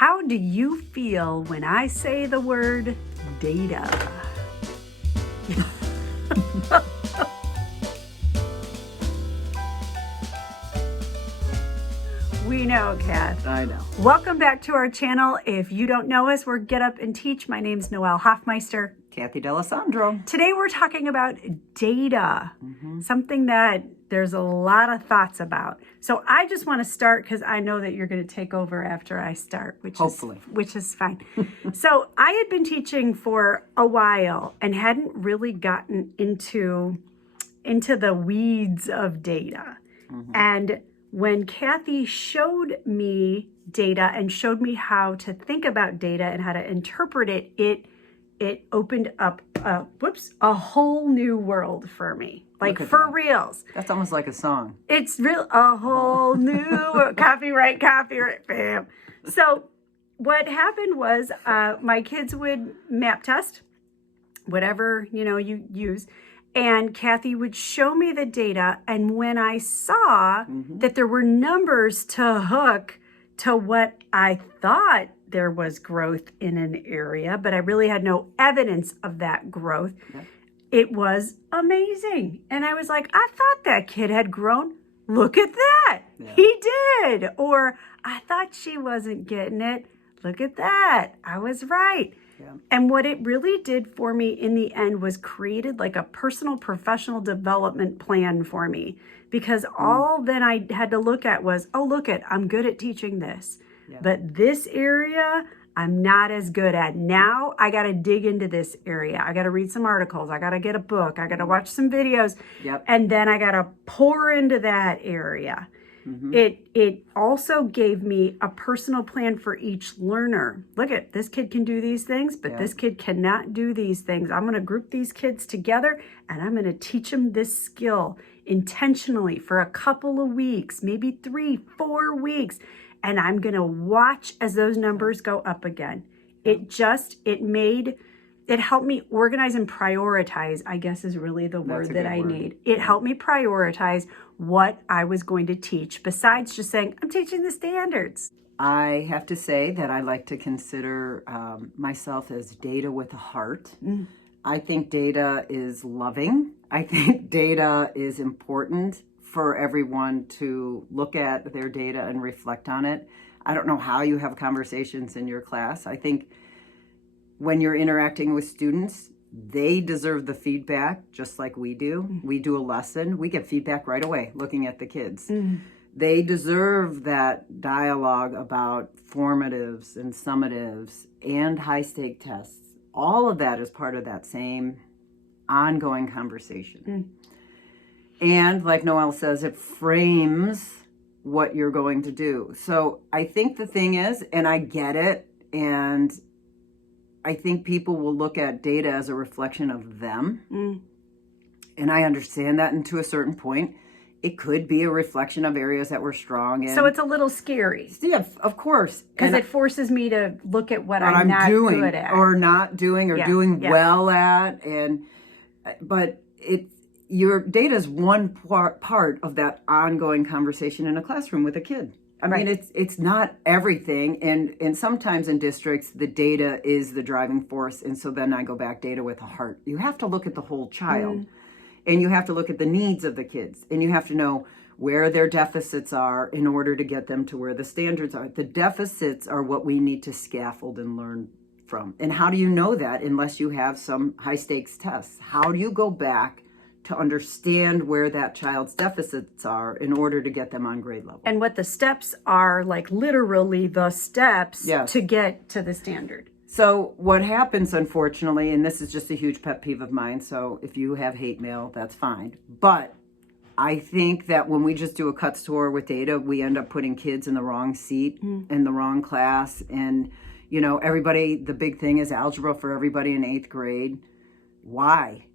How do you feel when I say the word data? We know, Kath. I know. Welcome back to our channel. If you don't know us, we're Get Up and Teach. My name's Noelle Hoffmeister. Kathy D'Alessandro. Today we're talking about data, something that there's a lot of thoughts about. So I just want to start because I know that you're going to take over after I start, which is fine. So I had been teaching for a while and hadn't really gotten into the weeds of data. And when Kathy showed me data and showed me how to think about data and how to interpret it, it opened up a whole new world for me. Like for reals. That's almost like a song. It's real, a whole new copyright, bam. So what happened was my kids would map test, whatever, you use. And Kathy would show me the data. And when I saw that there were numbers to hook to what I thought there was growth in an area, but I really had no evidence of that growth, it was amazing. And I was like, I thought that kid had grown. Look at that. Yeah. He did. Or I thought she wasn't getting it. Look at that. I was right. Yeah. And what it really did for me in the end was created like a personal professional development plan for me, because all then I had to look at was, I'm good at teaching this, but this area I'm not as good at. Now I got to dig into this area. I got to read some articles. I got to get a book. I got to watch some videos. And then I got to pour into that area. It also gave me a personal plan for each learner. Look at this kid can do these things, but this kid cannot do these things. I'm going to group these kids together and I'm going to teach them this skill intentionally for a couple of weeks, maybe 3-4 weeks. And I'm going to watch as those numbers go up again. It helped me organize and prioritize, I guess is really the word that I need. It helped me prioritize what I was going to teach, besides just saying, I'm teaching the standards. I have to say that I like to consider myself as data with a heart. I think data is loving. I think data is important for everyone to look at their data and reflect on it. I don't know how you have conversations in your class. I think when you're interacting with students, they deserve the feedback just like we do. We do a lesson, we get feedback right away looking at the kids. They deserve that dialogue about formatives and summatives and high-stake tests. All of that is part of that same ongoing conversation. And like Noelle says, it frames what you're going to do. So I think the thing is, and I get it, and I think people will look at data as a reflection of them. And I understand that, and to a certain point, it could be a reflection of areas that we're strong in. So it's a little scary. Yeah, of course. Because it forces me to look at what I'm not doing, good at. or not doing, or doing well at. But your data is one part of that ongoing conversation in a classroom with a kid. I mean, it's not everything. And sometimes in districts, the data is the driving force. And so then I go back, data with a heart. You have to look at the whole child. And you have to look at the needs of the kids. And you have to know where their deficits are in order to get them to where the standards are. The deficits are what we need to scaffold and learn from. And how do you know that unless you have some high stakes tests? How do you go back to understand where that child's deficits are in order to get them on grade level? And what the steps are, like literally the steps to get to the standard. So what happens, unfortunately, and this is just a huge pet peeve of mine, so if you have hate mail, that's fine. But I think that when we just do a cut score with data, we end up putting kids in the wrong seat, in the wrong class. And, everybody, the big thing is algebra for everybody in 8th grade. Why?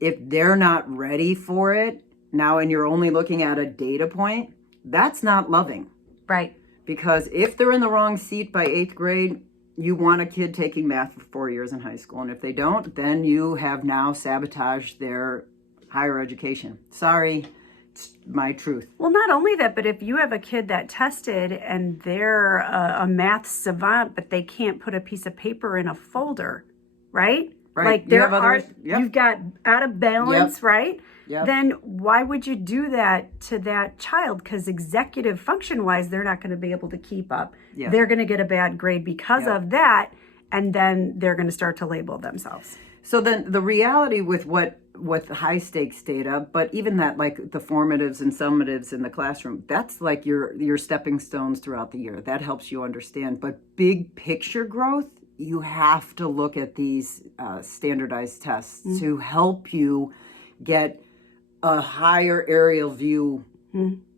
If they're not ready for it now, and you're only looking at a data point, that's not loving. Right. Because if they're in the wrong seat by 8th grade, you want a kid taking math for 4 years in high school. And if they don't, then you have now sabotaged their higher education. Sorry, my truth. Well, not only that, but if you have a kid that tested and they're a math savant, but they can't put a piece of paper in a folder, right? Right. Like You there have are, others- yep. you've got out of balance, right? Yep. Then why would you do that to that child? Because executive function wise, they're not going to be able to keep up. Yeah. They're going to get a bad grade because Yep. of that. And then they're going to start to label themselves. So then the reality with high stakes data, but even that, like the formatives and summatives in the classroom, that's like your stepping stones throughout the year. That helps you understand. But big picture growth, you have to look at these standardized tests to help you get a higher aerial view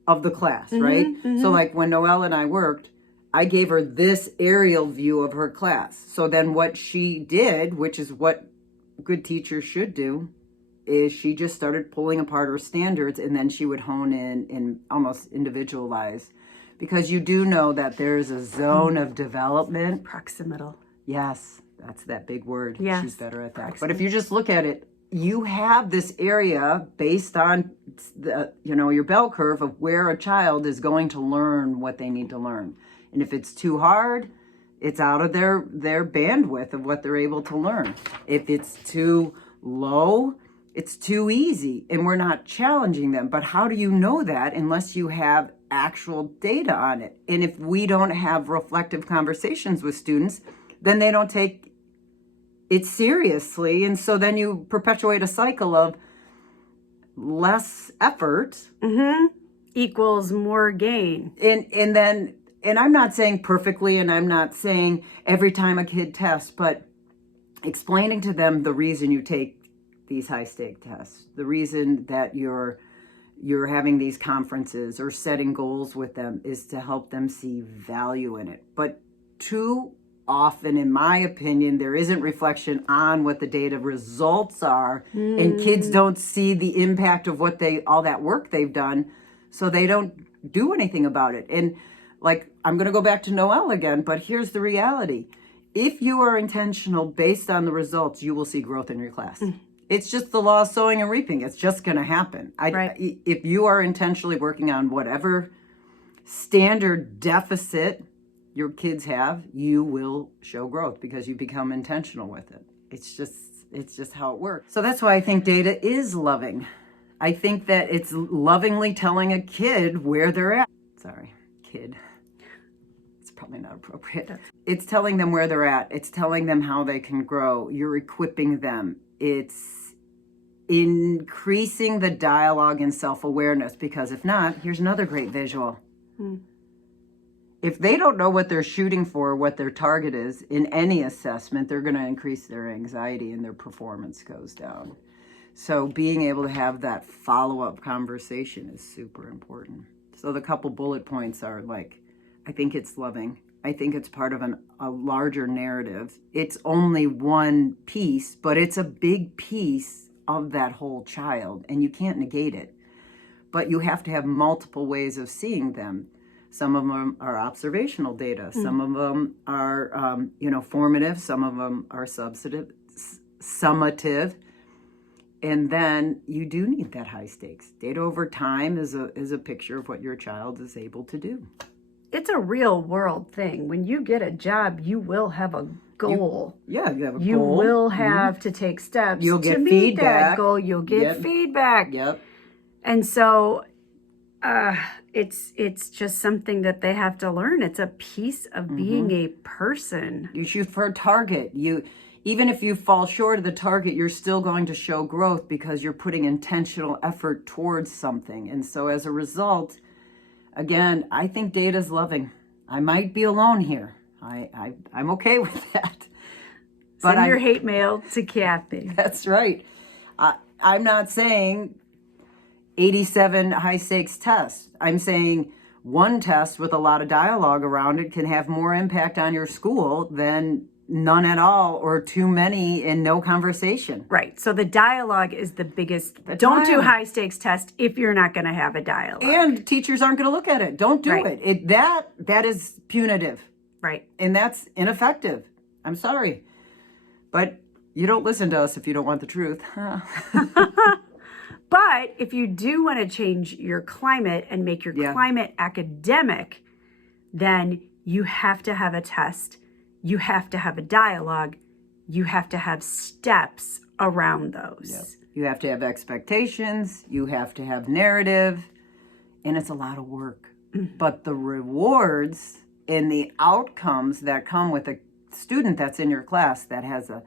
of the class, right? So like when Noelle and I worked, I gave her this aerial view of her class. So then what she did, which is what good teachers should do, is she just started pulling apart her standards, and then she would hone in and almost individualize. Because you do know that there's a zone of development. Proximal. Yes, that's that big word. Yes. She's better at that. But if you just look at it, you have this area based on the, your bell curve of where a child is going to learn what they need to learn. And if it's too hard, it's out of their bandwidth of what they're able to learn. If it's too low, it's too easy, and we're not challenging them. But how do you know that unless you have actual data on it? And if we don't have reflective conversations with students, then they don't take it seriously. And so then you perpetuate a cycle of less effort. Equals more gain. And I'm not saying perfectly, and I'm not saying every time a kid tests, but explaining to them the reason you take these high stake tests, the reason that you're having these conferences or setting goals with them is to help them see value in it. But too often, in my opinion, there isn't reflection on what the data results are, and kids don't see the impact of all that work they've done, so they don't do anything about it. And like, I'm going to go back to Noelle again, but here's the reality. If you are intentional based on the results, you will see growth in your class. It's just the law of sowing and reaping. It's just going to happen. Right. If you are intentionally working on whatever standard deficit your kids have, you will show growth because you become intentional with it. It's just how it works. So that's why I think data is loving. I think that it's lovingly telling a kid where they're at. Sorry, kid. It's probably not appropriate. It's telling them where they're at. It's telling them how they can grow. You're equipping them. It's increasing the dialogue and self-awareness, because if not, here's another great visual. If they don't know what they're shooting for, what their target is in any assessment, they're going to increase their anxiety and their performance goes down. So being able to have that follow-up conversation is super important. So the couple bullet points are like, I think it's loving. I think it's part of a larger narrative. It's only one piece, but it's a big piece of that whole child, and you can't negate it. But you have to have multiple ways of seeing them. Some of them are observational data. Some of them are, formative. Some of them are summative. And then you do need that high stakes. Data over time is a picture of what your child is able to do. It's a real world thing. When you get a job, you will have a goal. You have a goal. You will have to take steps You'll get to meet feedback. that goal. You'll get feedback. Yep. And so it's just something that they have to learn. It's a piece of being a person. You shoot for a target. Even if you fall short of the target, you're still going to show growth because you're putting intentional effort towards something. And so as a result, again, I think data's loving. I might be alone here. I'm okay with that. Send your hate mail to Kathy. That's right. I'm not saying 87 high stakes tests. I'm saying one test with a lot of dialogue around it can have more impact on your school than none at all or too many and no conversation. Right. So the dialogue is the biggest. Don't do high stakes test if you're not going to have a dialogue. And teachers aren't going to look at it. Don't do Right. it. That is punitive. Right. And that's ineffective. I'm sorry. But you don't listen to us if you don't want the truth. But if you do want to change your climate and make your Yeah. climate academic, then you have to have a test. You have to have a dialogue. You have to have steps around those. Yep. You have to have expectations. You have to have narrative. And it's a lot of work. But the rewards and the outcomes that come with a student that's in your class that has a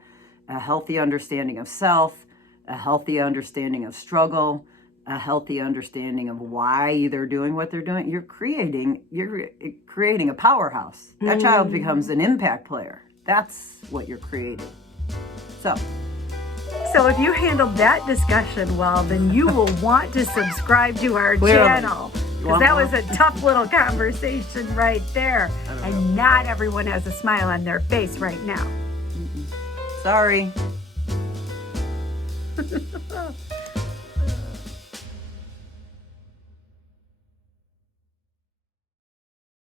healthy understanding of self, a healthy understanding of struggle, a healthy understanding of why they're doing what they're doing, you're creating a powerhouse. That child becomes an impact player. That's what you're creating. So if you handled that discussion well, then you will want to subscribe to our Clearly. channel. Because that was a tough little conversation right there. And not everyone has a smile on their face right now. Sorry.